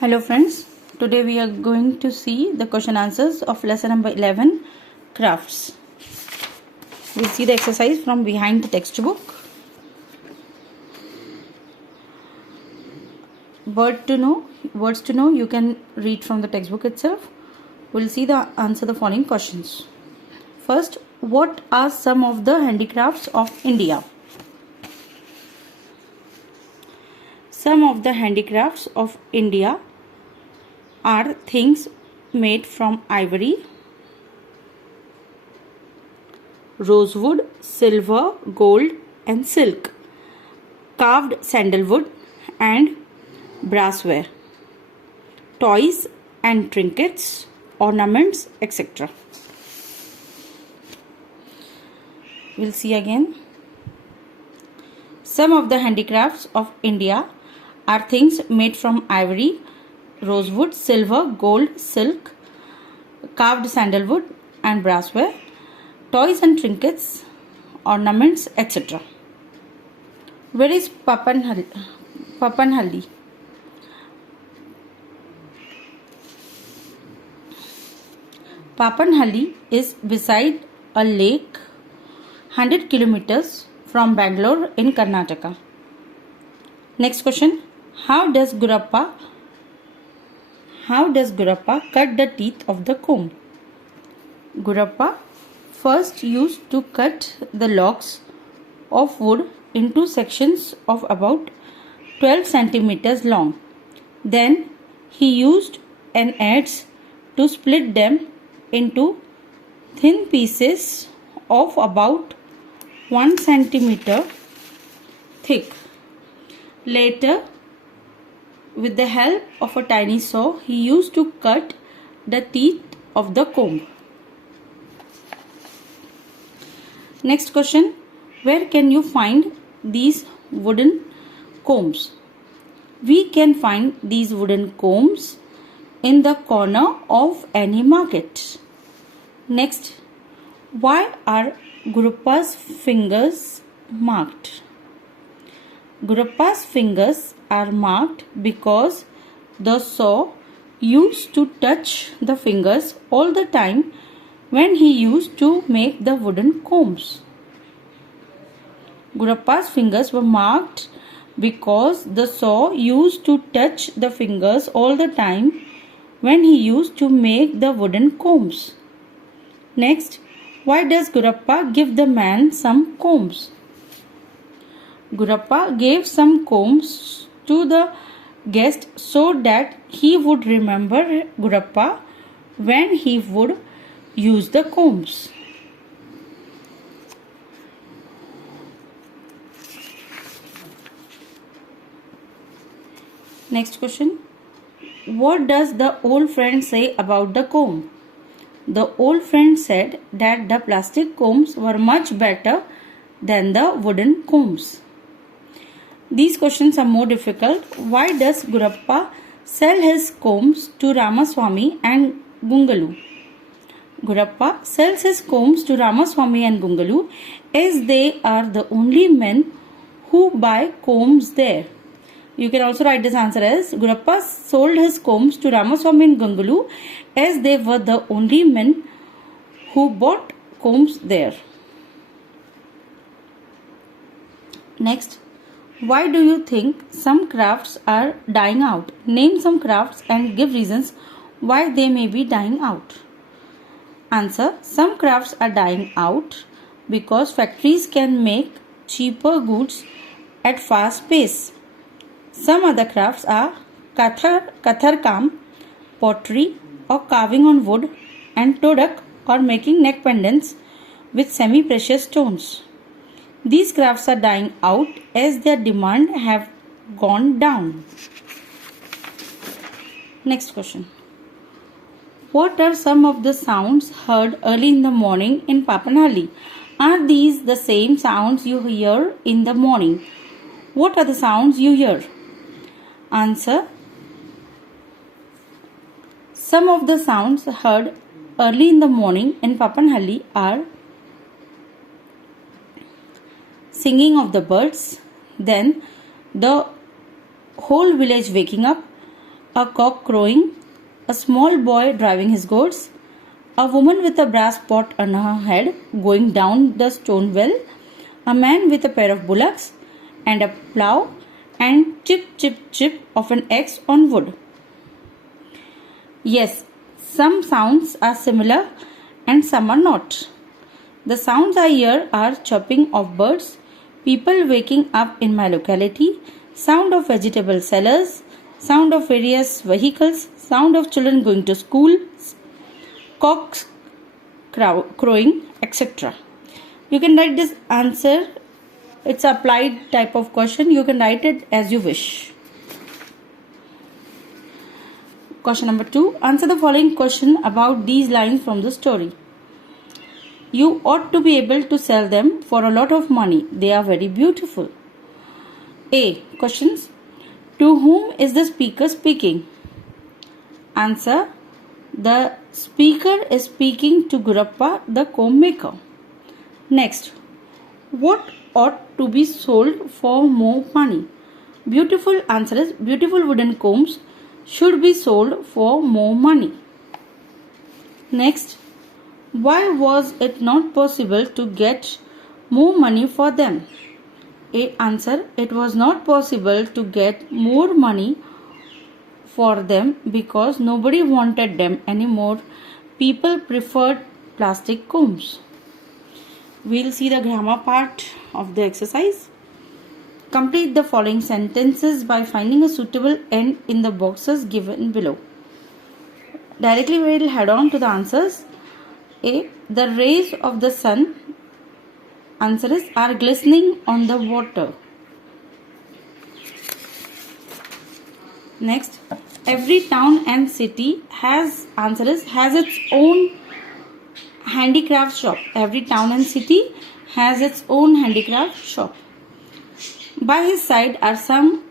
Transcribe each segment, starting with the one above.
Hello friends, today we are going to see the question answers of lesson number 11 crafts. We'll see the exercise from behind the textbook. Words to know you can read from the textbook itself. We'll see the answer the following questions. First, what are some of the handicrafts of India? Some of the handicrafts of India are things made from ivory, rosewood, silver, gold and silk, carved sandalwood and brassware, toys and trinkets, ornaments, etc. We'll see again. Some of the handicrafts of India are things made from ivory, rosewood, silver, gold, silk, carved sandalwood and brassware, toys and trinkets, ornaments, etc. Where is Papanhalli? Papanhalli is beside a lake 100 kilometers from Bangalore in Karnataka. Next question. How does Gurappa cut the teeth of the comb? Gurappa first used to cut the logs of wood into sections of about 12 centimeters long. Then he used an adze to split them into thin pieces of about 1 centimeter thick. Later, with the help of a tiny saw, he used to cut the teeth of the comb. Next question. Where can you find these wooden combs? We can find these wooden combs in the corner of any market. Next. Why are Gurappa's fingers marked? Gurappa's fingers are marked because the saw used to touch the fingers all the time when he used to make the wooden combs. Gurappa's fingers were marked because the saw used to touch the fingers all the time when he used to make the wooden combs. Next, why does Gurappa give the man some combs? Gurappa gave some combs to the guest so that he would remember Gurappa when he would use the combs. Next question. What does the old friend say about the comb? The old friend said that the plastic combs were much better than the wooden combs. These questions are more difficult. Why does Gurappa sell his combs to Ramaswamy and Gungalu? Gurappa sells his combs to Ramaswamy and Gungalu as they are the only men who buy combs there. You can also write this answer as Gurappa sold his combs to Ramaswamy and Gungalu as they were the only men who bought combs there. Next. Why do you think some crafts are dying out? Name some crafts and give reasons why they may be dying out. Answer. Some crafts are dying out because factories can make cheaper goods at fast pace. Some other crafts are kathar kam, pottery or carving on wood, and todak or making neck pendants with semi-precious stones. These crafts are dying out as their demand have gone down. Next question. What are some of the sounds heard early in the morning in Papanhalli? Are these the same sounds you hear in the morning? What are the sounds you hear? Answer. Some of the sounds heard early in the morning in Papanhalli are singing of the birds, then the whole village waking up, a cock crowing, a small boy driving his goats, a woman with a brass pot on her head going down the stone well, a man with a pair of bullocks and a plough, and chip chip chip of an axe on wood. Yes, some sounds are similar and some are not. The sounds I hear are chirping of birds, people waking up in my locality, sound of vegetable sellers, sound of various vehicles, sound of children going to school, cocks crowing, etc. You can write this answer. It's an applied type of question. You can write it as you wish. Question number 2. Answer the following question about these lines from the story. You ought to be able to sell them for a lot of money. They are very beautiful. A. Questions. To whom is the speaker speaking? Answer. The speaker is speaking to Gurappa, the comb maker. Next. What ought to be sold for more money? Beautiful answer is beautiful wooden combs should be sold for more money. Next. Why was it not possible to get more money for them? A. Answer. It was not possible to get more money for them because nobody wanted them anymore. People preferred plastic combs. We'll see the grammar part of the exercise. Complete the following sentences by finding a suitable end in the boxes given below. Directly we will head on to the answers. A. The rays of the sun, answer is, are glistening on the water. Next, every town and city has, answer is, has its own handicraft shop. Every town and city has its own handicraft shop. By his side are some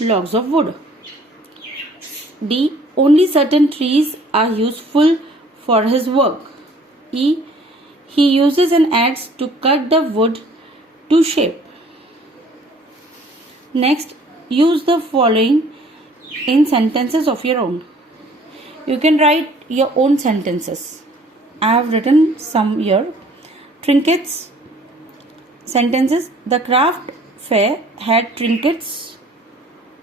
logs of wood. D. Only certain trees are useful for his work. E. He uses an axe to cut the wood to shape. Next, use the following in sentences of your own. You can write your own sentences. I have written some here. Trinkets. Sentences. The craft fair had trinkets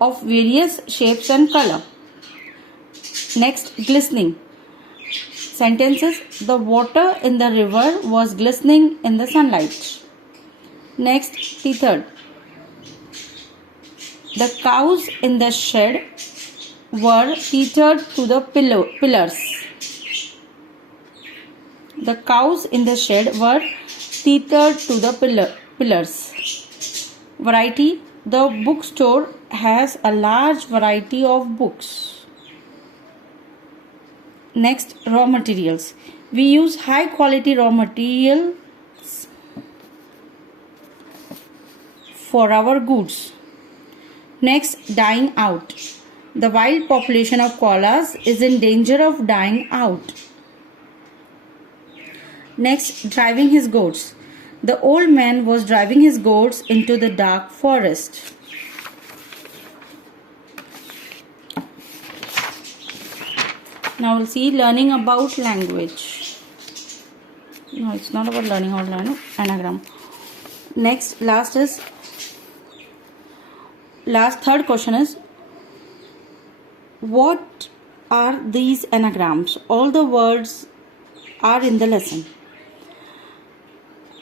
of various shapes and color. Next, glistening. Sentences. The water in the river was glistening in the sunlight. Next, tethered. The cows in the shed were tethered to the pillars. The cows in the shed were tethered to the pillars. Variety. The bookstore has a large variety of books. Next, raw materials. We use high quality raw materials for our goods. Next, dying out. The wild population of koalas is in danger of dying out. Next, driving his goats. The old man was driving his goats into the dark forest. Now we'll see learning about language. No, it's not about learning how to learn anagram. Next, third question is, what are these anagrams? All the words are in the lesson.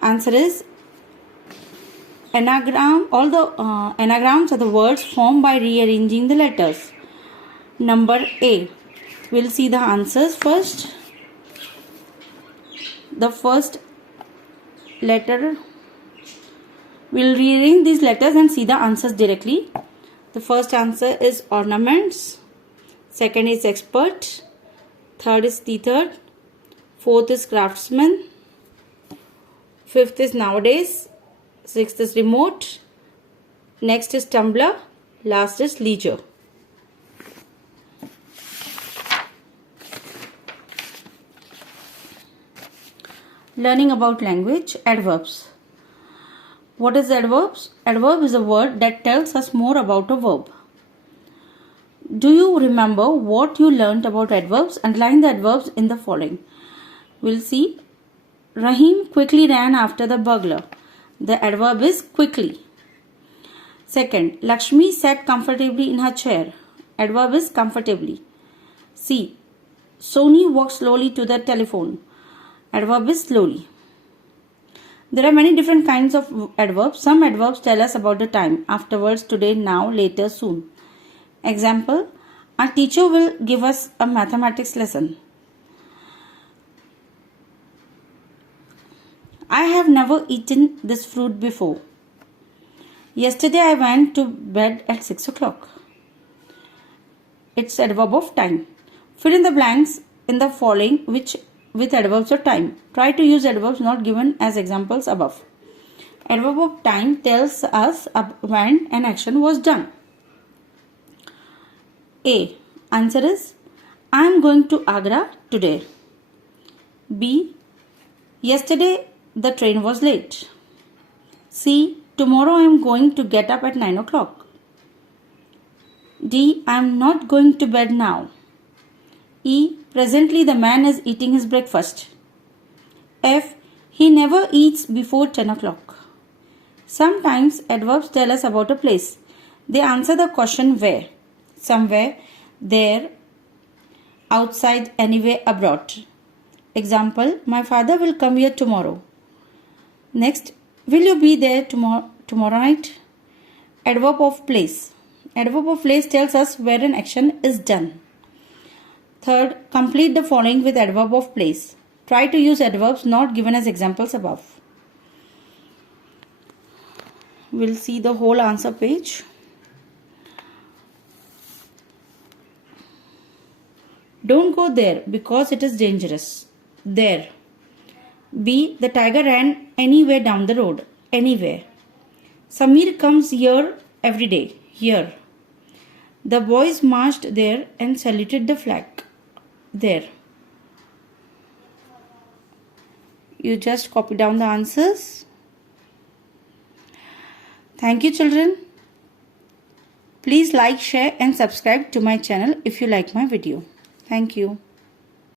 Answer is, anagram. All the anagrams are the words formed by rearranging the letters. Number A. We'll see the answers first. The first letter, we'll rearrange these letters and see the answers directly. The first answer is ornaments. Second is expert. Third is tethered. Fourth is craftsman. Fifth is nowadays. Sixth is remote. Next is tumbler. Last is leisure. Learning about language. Adverbs. What is adverbs? Adverb is a word that tells us more about a verb. Do you remember what you learnt about adverbs? Underline the adverbs in the following. We'll see. Rahim quickly ran after the burglar. The adverb is quickly. Second, Lakshmi sat comfortably in her chair. Adverb is comfortably. C. Sony walked slowly to the telephone. Adverb is slowly. There are many different kinds of adverbs. Some adverbs tell us about the time. Afterwards, today, now, later, soon. Example, our teacher will give us a mathematics lesson. I have never eaten this fruit before. Yesterday I went to bed at 6 o'clock. It's adverb of time. Fill in the blanks in the following with adverbs of time. Try to use adverbs not given as examples above. Adverb of time tells us when an action was done. A. Answer is I am going to Agra today. B. Yesterday the train was late. C. Tomorrow I am going to get up at 9 o'clock. D. I am not going to bed now. E. Presently the man is eating his breakfast. F. He never eats before 10 o'clock. Sometimes adverbs tell us about a place. They answer the question where. Somewhere, there, outside, anywhere, abroad. Example, my father will come here tomorrow. Next, will you be there tomorrow night? Adverb of place. Adverb of place tells us where an action is done. Third, complete the following with adverb of place. Try to use adverbs not given as examples above. We'll see the whole answer page. Don't go there because it is dangerous. There. B. The tiger ran anywhere down the road. Anywhere. Samir comes here every day. Here. The boys marched there and saluted the flag. There. You just copy down the answers. Thank you, children. Please like, share and subscribe to my channel if you like my video. Thank you.